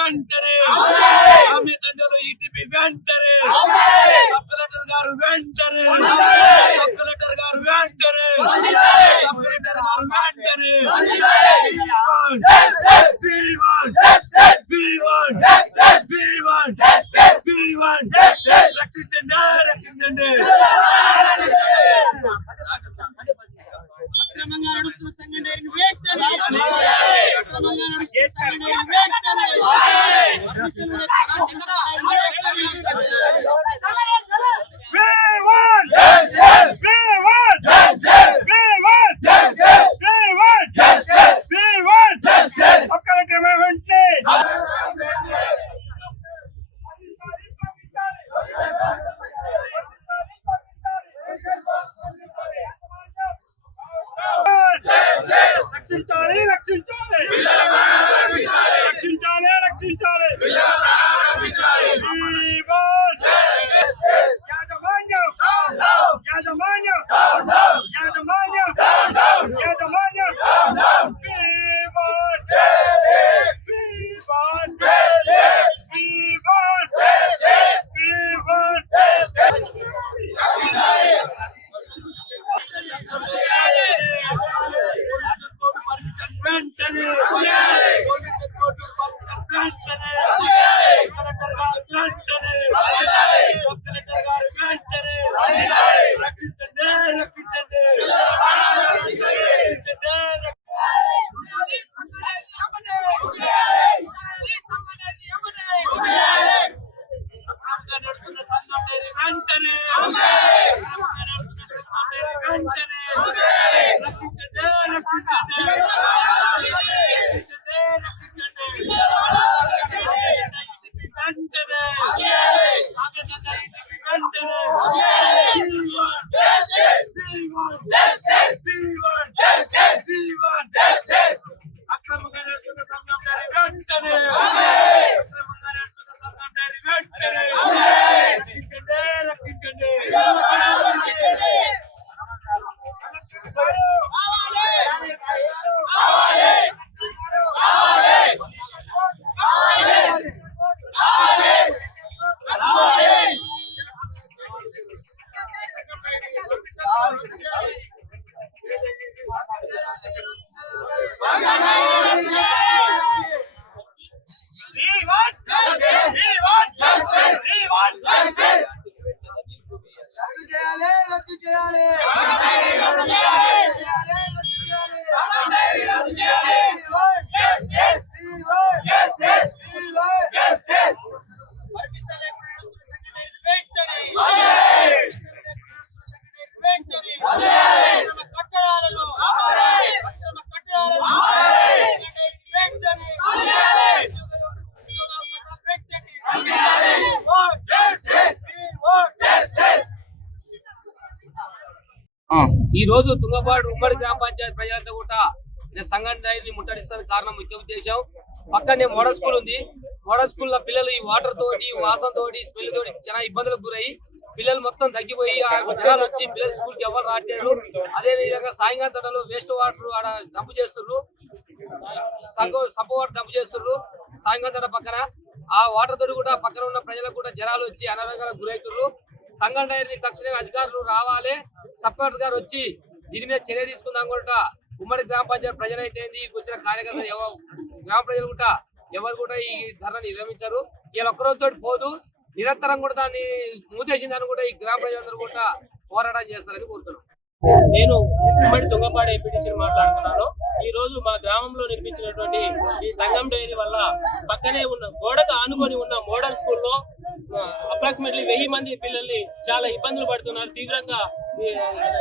వెంటనే ఆమె తండ్రులు ఈటీపీ వెంటనే సబ్ కలెక్టర్ గారు వెంటనే సబ్ కలెక్టర్ గారు వెంటనే సబ్ కలెక్టర్ గారు వెంటనే రక్షించండి రక్షించండి అక్రమంగా నడుస్తున్న సంఘం డైరీని వెంటనే అక్రమంగా నడుస్తున్న సంఘం డైరీని వెంటనే రక్షించాలి రక్షించాలి రక్షించాలి రక్షించాలి యాజమాన్యం యాజమాన్యం యాజమాన్యం యాజమాన్యం వెంటనే కలెక్టర్ గారు వెంటనే సబ్ కలెక్టర్ గారు వెంటనే రక్షించండి రక్షించండి వెంటనే రక్షించండి అక్రమంగా నడుస్తున్న సంఘం డైరీ వెంటనే అక్రమంగా నడుస్తున్న సంఘం డైరీ వెంటనే రక్షించండి రక్షించండి రద్దు చేయాలి ఈ రోజు తుంగపాడు ఉమ్మడి గ్రామ పంచాయతీ ప్రజలంతా కూడా సంఘం డైరీని ముట్టడిస్తానికి కారణం ముఖ్య ఉద్దేశం. పక్కనే మోడల్ స్కూల్ ఉంది. మోడల్ స్కూల్ లో పిల్లలు ఈ వాటర్ తోటి వాసన తోటి స్మెల్ తోటి చాలా ఇబ్బందులకు గురయ్యి పిల్లలు మొత్తం తగ్గిపోయి ఆ జనాలు వచ్చి పిల్లలు స్కూల్ కి ఎవరు రావట్లేరు. అదే విధంగా సాయంకాలం తోటలో వేస్ట్ వాటర్ ఆడ డంప్ చేస్తున్నారు, సబ్బు వాటర్ డంప్ చేస్తున్నారు సాయంకాలం తోట పక్కన. ఆ వాటర్ తోటి కూడా పక్కన ఉన్న ప్రజలకు కూడా జనాలు వచ్చి అనారోగ్యాలకు గురవుతున్నారు. సంఘం డైరీని తక్షణమే అధికారులు రావాలి, సబ్ కలెక్టర్ గారు వచ్చి దీని మీద చర్య తీసుకుందాం కూడా. ఉమ్మడి గ్రామ పంచాయతీ ప్రజలైతే వచ్చిన కార్యకర్తలు గ్రామ ప్రజలు కూడా ఎవరు కూడా ఈ ధరని నిర్వహించారు. ఇలా ఒక్కరోజుతో పోదు, నిరంతరం కూడా దాన్ని మూసేసిందని కూడా ఈ గ్రామ ప్రజలందరూ కూడా పోరాటం చేస్తారని కోరుతున్నాం. నేను ఉమ్మడి తుంగపాడు ఎంపీటీసీ మాట్లాడుతున్నాను. ఈ రోజు మా గ్రామంలో నిర్మించినటువంటి ఈ సంఘం డైరీ వల్ల పక్కనే ఉన్న గోడకు ఆనుకొని ఉన్న మోడల్ స్కూల్లో అప్రాక్సిమేట్లీ 1000 మంది పిల్లల్ని చాలా ఇబ్బందులు పడుతున్నారు. తీవ్రంగా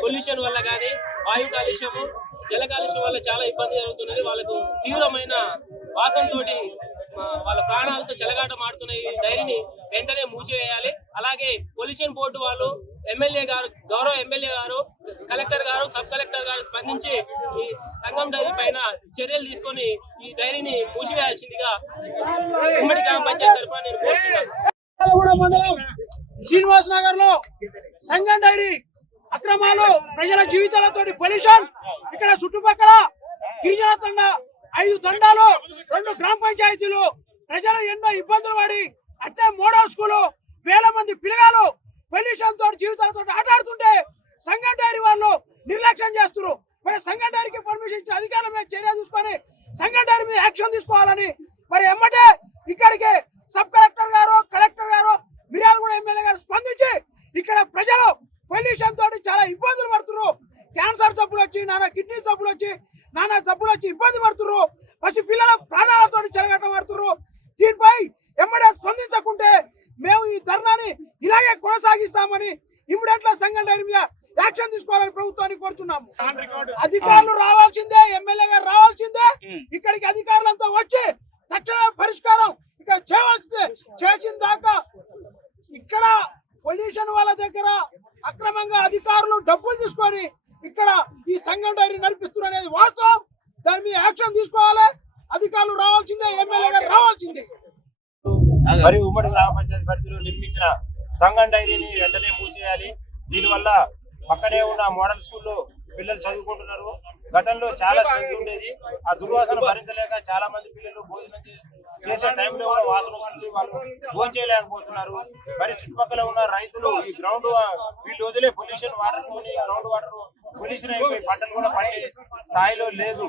పొల్యూషన్ వల్ల కానీ వాయు కాలుష్యము జల కాలుష్యం వల్ల చాలా ఇబ్బంది జరుగుతున్నది. వాళ్ళకు తీవ్రమైన వాసనతోటి వాళ్ళ ప్రాణాలతో చెలగాటమాడుతున్న ఈ డైరీని వెంటనే మూసివేయాలి. అలాగే పొల్యూషన్ బోర్డు వాళ్ళు ఎమ్మెల్యే గారు, గౌరవ ఎమ్మెల్యే గారు, కలెక్టర్ గారు, సబ్ కలెక్టర్ గారు స్పందించి ఈ సంఘం డైరీ పైన చర్యలు తీసుకొని ఈ డైరీని మూసివేయాల్సిందిగా ఉమ్మడి గ్రామ పంచాయతీ తరఫున నేను కోరుతున్నాను. మండలం శ్రీనివాస్ నగర్ లో సంఘం డైరీ అక్రమాలు, ప్రజల జీవితాలతో పొల్యూషన్, ఇక్కడ చుట్టుపక్కల గిరిజన తండ 5 తండాలు, 2 గ్రామ పంచాయతీలు ప్రజలు ఎన్నో ఇబ్బందులు పడి అట్లే మోడల్ స్కూలు వేల మంది పిల్లగాలు పొల్యూషన్ తోటి జీవితాలతో ఆటాడుతుంటే సంఘం డైరీ వాళ్ళు నిర్లక్ష్యం చేస్తున్నారు. మరి సంఘం డైరీకి పర్మిషన్ ఇచ్చిన అధికారుల మీద చర్య తీసుకొని సంఘం డైరీ మీద యాక్షన్ తీసుకోవాలని మరి ఎమ్మటే ఇక్కడికి సబ్ కలెక్టర్ గారు కలెక్టర్ గారు మిర్యాలగూడ ఎమ్మెల్యే గారు స్పందించి ఇక్కడ ప్రజలు పొల్యూషన్ తోటి చాలా ఇబ్బందులు పడుతున్నారు. క్యాన్సర్ జబ్బులు వచ్చి కిడ్నీ జబ్బులు వచ్చి జబ్బులు వచ్చి ఇబ్బంది పడుతున్నారు. పసి పిల్లల ప్రాణాలతో చెలగట్టబడుతున్నారు. దీనిపై ఎమ్మడే స్పందించకుంటే మేము ఈ ధర్నాని ఇలాగే కొనసాగిస్తామని ఇమ్మీడియట్ గా సంఘం డైరీ మీద యాక్షన్ తీసుకోవాలని ప్రభుత్వాన్ని కోరుచున్నాము. అధికారులు రావాల్సిందే, ఎమ్మెల్యే గారు రావాల్సిందే. ఇక్కడికి అధికారులంతా వచ్చి తక్షణ పరిష్కారం ఇక్కడ చేయవలసిందే. చేసిన దాకా ఇక్కడ పొల్యూషన్ వాళ్ళ దగ్గర అక్రమంగా అధికారులు డబ్బులు తీసుకొని ఇక్కడ ఈ సంఘం డైరీ నడిపిస్తున్నారు అనేది వాస్తవం. దాని మీద యాక్షన్ తీసుకోవాలి. అధికారులు రావాల్సిందే, ఎమ్మెల్యే గారు రావాల్సిందే. మరియు ఉమ్మడి గ్రామ పంచాయతీ పరిధిలో నిర్మించిన సంఘం డైరీని వెంటనే మూసేయాలి. దీనివల్ల పక్కనే ఉన్న మోడల్ స్కూల్లో పిల్లలు చదువుకుంటున్నారు. గతంలో చాలా స్ట్రెంత్ ఉండేది. ఆ దుర్వాసన భరించలేక చాలా మంది పిల్లలు భోజనం చేసే టైంలో కూడా వాసన వస్తుంది. వాళ్ళు భోజనం చేయలేకపోతున్నారు. మరి చుట్టుపక్కల ఉన్న రైతులు ఈ గ్రౌండ్ వీళ్ళు వదిలే పొల్యూషన్ వాటర్ తోని గ్రౌండ్ వాటర్ పొల్యూషన్ అయిపోయి పంటలు కూడా పండే స్థాయిలో లేదు.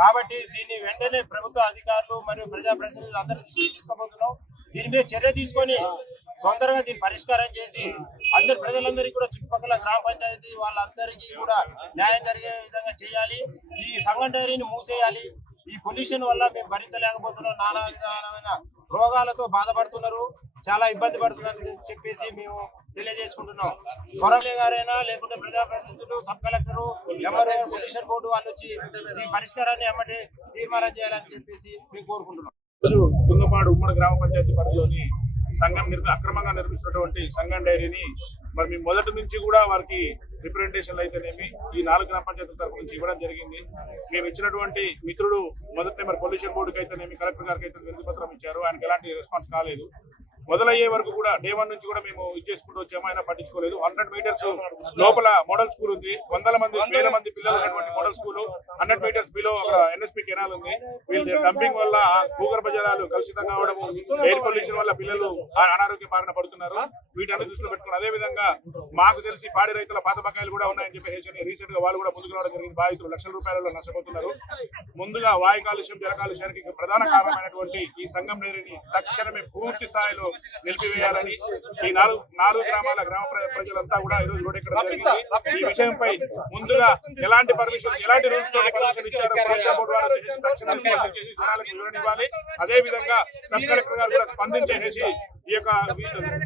కాబట్టి దీన్ని వెంటనే ప్రభుత్వ అధికారులు మరియు ప్రజాప్రతినిధులు అందరూ దృష్టికి తీసుకోబోతున్నాం. దీని మీద చర్య తీసుకొని తొందరగా దీన్ని పరిష్కారం చేసి అందరు ప్రజలందరికీ కూడా చుట్టుపక్కల గ్రామ పంచాయతీ వాళ్ళందరికీ కూడా న్యాయం జరిగే విధంగా చేయాలి. ఈ సంఘం డైరీని మూసేయాలి. ఈ పొల్యూషన్ వల్ల మేము భరించలేకపోతున్నాం. నానా విధానమైన రోగాలతో బాధపడుతున్నారు, చాలా ఇబ్బంది పడుతున్నారని చెప్పేసి మేము తెలియజేసుకుంటున్నాం. త్వరలే గారైనా లేకుంటే ప్రజాప్రతినిధులు, sub collector, MRO, pollution board వాళ్ళు వచ్చి ఈ పరిష్కారాన్ని ఎమ్మటే తీర్మానం చేయాలని చెప్పేసి మేము కోరుకుంటున్నాం. తుంగపాడు ఉమ్మడి గ్రామ పంచాయతీ పరిధిలోని సంఘం అక్రమంగా నిర్మిస్తున్నటువంటి సంఘం డైరీని మరి మేము మొదటి నుంచి కూడా వారికి రిప్రజెంటేషన్లు అయితేనేమి ఈ 4 గ్రామ పంచాయతీల తరఫు నుంచి ఇవ్వడం జరిగింది. మేము ఇచ్చినటువంటి మిత్రుడు మొదటి మరి పొల్యూషన్ బోర్డుకి అయితేనేమి కలెక్టర్ గారికి అయితే వినతి పత్రం ఇచ్చారు. ఆయనకి ఎలాంటి రెస్పాన్స్ కాలేదు. మొదలయ్యే వరకు కూడా డే 1 నుంచి కూడా మేము ఇచ్చేసుకుంటూ వచ్చాము. ఆయన పట్టించుకోలేదు. 100 మీటర్స్ లోపల మోడల్ స్కూల్ ఉంది. వేల మంది పిల్లలు ఉన్నటువంటి మోడల్ స్కూల్. 100 మీటర్స్ బిలో అక్కడ ఎన్ఎస్పీ కెనాల్ ఉంది. వీళ్ళు డంపింగ్ వల్ల భూగర్భ జలాలు కలుషితం కావడము, ఎయిర్ పొల్యూషన్ వల్ల పిల్లలు అనారోగ్య బారిన పడుతున్నారు. వీటన్ని దృష్టిలో పెట్టుకుని అదే విధంగా మాకు తెలిసి పాడి రైతుల పాత బకాయిలు కూడా ఉన్నాయని చెప్పేసి రీసెంట్ గా వాళ్ళు కూడా ముందుకు రావడం జరిగింది. బాధితులు లక్షల రూపాయలలో నష్టపోతున్నారు. ముందుగా వాయు కాలుష్యం, జల కాలుష్యానికి ప్రధాన కారణమైనటువంటి ఈ సంఘం డైరీని తక్షణమే పూర్తి స్థాయిలో నిలిపివేయాలని ఈ 4 గ్రామాల గ్రామ ప్రజలంతా కూడా ఈ రోజు రోడ్డెక్కడం జరిగింది. ఈ విషయంపై ముందుగా ఎలాంటి పర్మిషన్, ఎలాంటి రూల్స్ తో పర్మిషన్ ఇచ్చారో పొల్యూషన్ బోర్డు వారు తక్షణం జనాలకు వివరణ ఇవ్వాలి. అదే విధంగా సబ్ కలెక్టర్ గారు కూడా స్పందించేసి ఈ యొక్క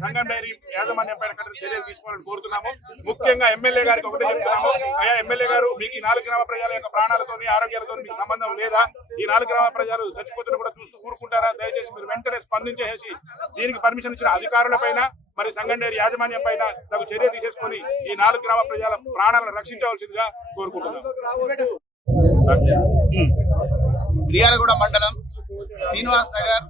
సంఘం డైరీ యాజమాన్యం పైన కఠిన చర్యలు తీసుకోవాలని కోరుతున్నాము. ముఖ్యంగా ఎమ్మెల్యే గారికి ఒకటే చెప్తున్నాము. అయ్యా ఎమ్మెల్యే గారు, మీకు ఈ 4 గ్రామ ప్రజల యొక్క ప్రాణాలతో ఆరోగ్యాలతో మీకు సంబంధం లేదా? ఈ 4 గ్రామ ప్రజలు చచ్చిపోతున్న కూడా చూస్తూ ఊరుకుంటారా? దయచేసి మీరు వెంటనే స్పందించేసి దీనికి పర్మిషన్ ఇచ్చిన అధికారుల పైన మరి సంఘం డైరీ యాజమాన్యం పైన తగు చర్య తీసేసుకుని ఈ 4 గ్రామ ప్రజల ప్రాణాలను రక్షించవలసిందిగా కోరుకుంటున్నాం. మిర్యాలగూడ మండలం శ్రీనివాస్ నగర్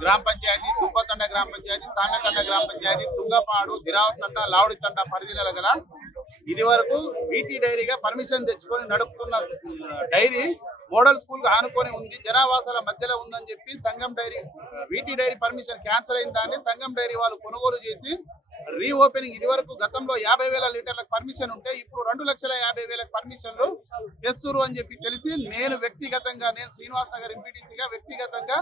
గ్రామ పంచాయతీ, దుబ్బతండ గ్రామ పంచాయతీ, సామెతండ గ్రామ పంచాయతీ, తుంగపాడు, దిరావతండ, లావుడితండ పరిధిలో గల ఇది వరకు వీటీ డైరీగా పర్మిషన్ తెచ్చుకొని నడుపుతున్న డైరీ మోడల్ స్కూల్ కు ఆనుకొని ఉంది. జనావాసాల మధ్యలో ఉందని చెప్పి సంఘం డైరీ వీటీ డైరీ పర్మిషన్ క్యాన్సిల్ అయిన దాన్ని సంఘం డైరీ వాళ్ళు కొనుగోలు చేసి రీఓపెనింగ్ ఇది వరకు గతంలో 50,000 లీటర్లకు పర్మిషన్ ఉంటే ఇప్పుడు 2,50,000 పర్మిషన్లు తెస్తురు అని చెప్పి తెలిసి నేను శ్రీనివాస్ నగర్ ఎంపీటీసీగా వ్యక్తిగతంగా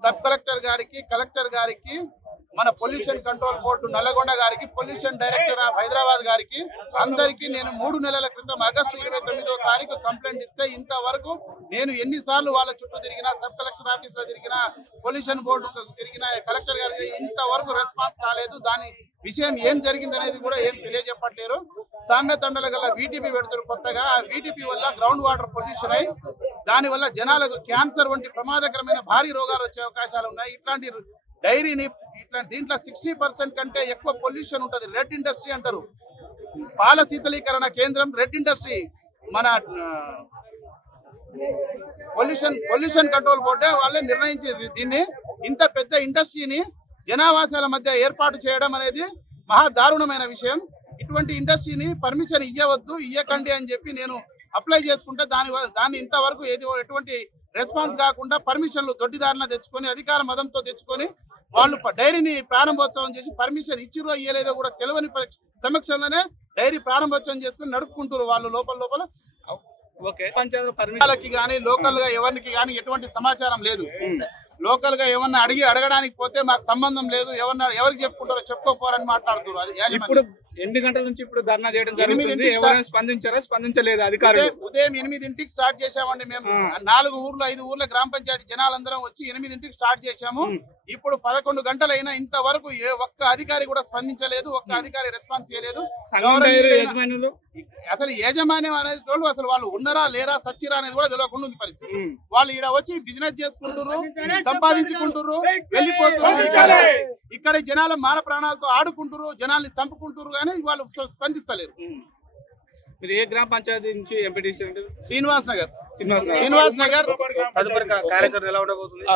సబ్ కలెక్టర్ గారికి, కలెక్టర్ గారికి, మన పొల్యూషన్ కంట్రోల్ బోర్డు నల్లగొండ గారికి, పొల్యూషన్ డైరెక్టర్ ఆఫ్ హైదరాబాద్ గారికి అందరికీ నేను 3 నెలల క్రితం ఆగస్టు 29వ తారీఖు కంప్లైంట్ ఇస్తే ఇంతవరకు నేను ఎన్నిసార్లు వాళ్ళ చుట్టూ తిరిగినా, సబ్ కలెక్టర్ ఆఫీస్ లో తిరిగినా, పొల్యూషన్ బోర్డు తిరిగినా, కలెక్టర్ గారికి ఇంతవరకు రెస్పాన్స్ కాలేదు. దాని విషయం ఏం జరిగింది అనేది కూడా ఏం తెలియజెప్పట్లేరు. సామ్యతండల గల వీటీపీ పెడుతున్నారు కొత్తగా. ఆ వీటీపీ వల్ల గ్రౌండ్ వాటర్ పొల్యూషన్ అయి దాని వల్ల జనాలకు క్యాన్సర్ వంటి ప్రమాదకరమైన భారీ రోగాలు వచ్చే అవకాశాలు ఉన్నాయి. ఇట్లాంటి డైరీని దీంట్లో 60% కంటే ఎక్కువ పొల్యూషన్ ఉంటుంది. రెడ్ ఇండస్ట్రీ అంటారు. పాల శీతలీకరణ కేంద్రం రెడ్ ఇండస్ట్రీ. మన పొల్యూషన్ కంట్రోల్ బోర్డే వాళ్ళే నిర్ణయించేది. దీన్ని ఇంత పెద్ద ఇండస్ట్రీని జనావాసాల మధ్య ఏర్పాటు చేయడం అనేది మహా దారుణమైన విషయం. ఇటువంటి ఇండస్ట్రీని పర్మిషన్ ఇవ్వకండి అని చెప్పి నేను అప్లై చేసుకుంటే దాన్ని ఇంతవరకు ఎటువంటి రెస్పాన్స్ కాకుండా పర్మిషన్లు దొడ్డిదారిన తెచ్చుకొని అధికార మదంతో తెచ్చుకొని వాళ్ళు డైరీని ప్రారంభోత్సవం చేసి పర్మిషన్ ఇచ్చిరో ఇయ్యలేదో కూడా తెలియని సమక్షంలోనే డైరీ ప్రారంభోత్సవం చేసుకుని నడుపుకుంటారు వాళ్ళు లోపల పంచాయతీ కానీ లోకల్ గా ఎవరికి కానీ ఎటువంటి సమాచారం లేదు. లోకల్ గా ఏమన్నా అడగడానికి పోతే మాకు సంబంధం లేదు, ఎవరికి చెప్పుకుంటారో చెప్పుకోపోరని మాట్లాడుతున్నారు. అది యాజమాన్యం. ఎన్ని గంటల నుంచి ఇప్పుడు ధర్నా చేయడం జరుగుతుంది? ఎవరైనా స్పందించారా? స్పందించలేదు అధికారులు. ఉదయం 8ంటికి స్టార్ట్ చేశామండి మేము. 4 ఊర్లు 5 ఊర్ల గ్రామ పంచాయతీ జనాలందరం వచ్చి 8ంటికి స్టార్ట్ చేశాము. ఇప్పుడు 11 గంటలైనా ఇంతవరకు ఏ ఒక్క అధికారి కూడా స్పందించలేదు, ఒక్క అధికారి రెస్పాన్స్ చేయలేదు. అసలు యాజమాన్యం అనేది వాళ్ళు అసలు వాళ్ళు ఉన్నారా లేరా సచ్చిరా అనేది కూడా తెలియకుండా ఉంది పరిస్థితి. వాళ్ళు ఈడ వచ్చి బిజినెస్ చేసుకుంటారు, సంపాదించుకుంటారు, వెళ్ళిపోతున్నారు. ఇక్కడ జనాల మాన ప్రాణాలతో ఆడుకుంటారు, జనాల్ని చంపుకుంటారు, కానీ వాళ్ళు స్పందిస్తలేరు. మీరు ఏ గ్రామ పంచాయతీ నుంచి ఎంపీటీసీ? శ్రీనివాస్ నగర్. తదుపరి కార్యాచరణ ఎలా ఉండబోతుంది?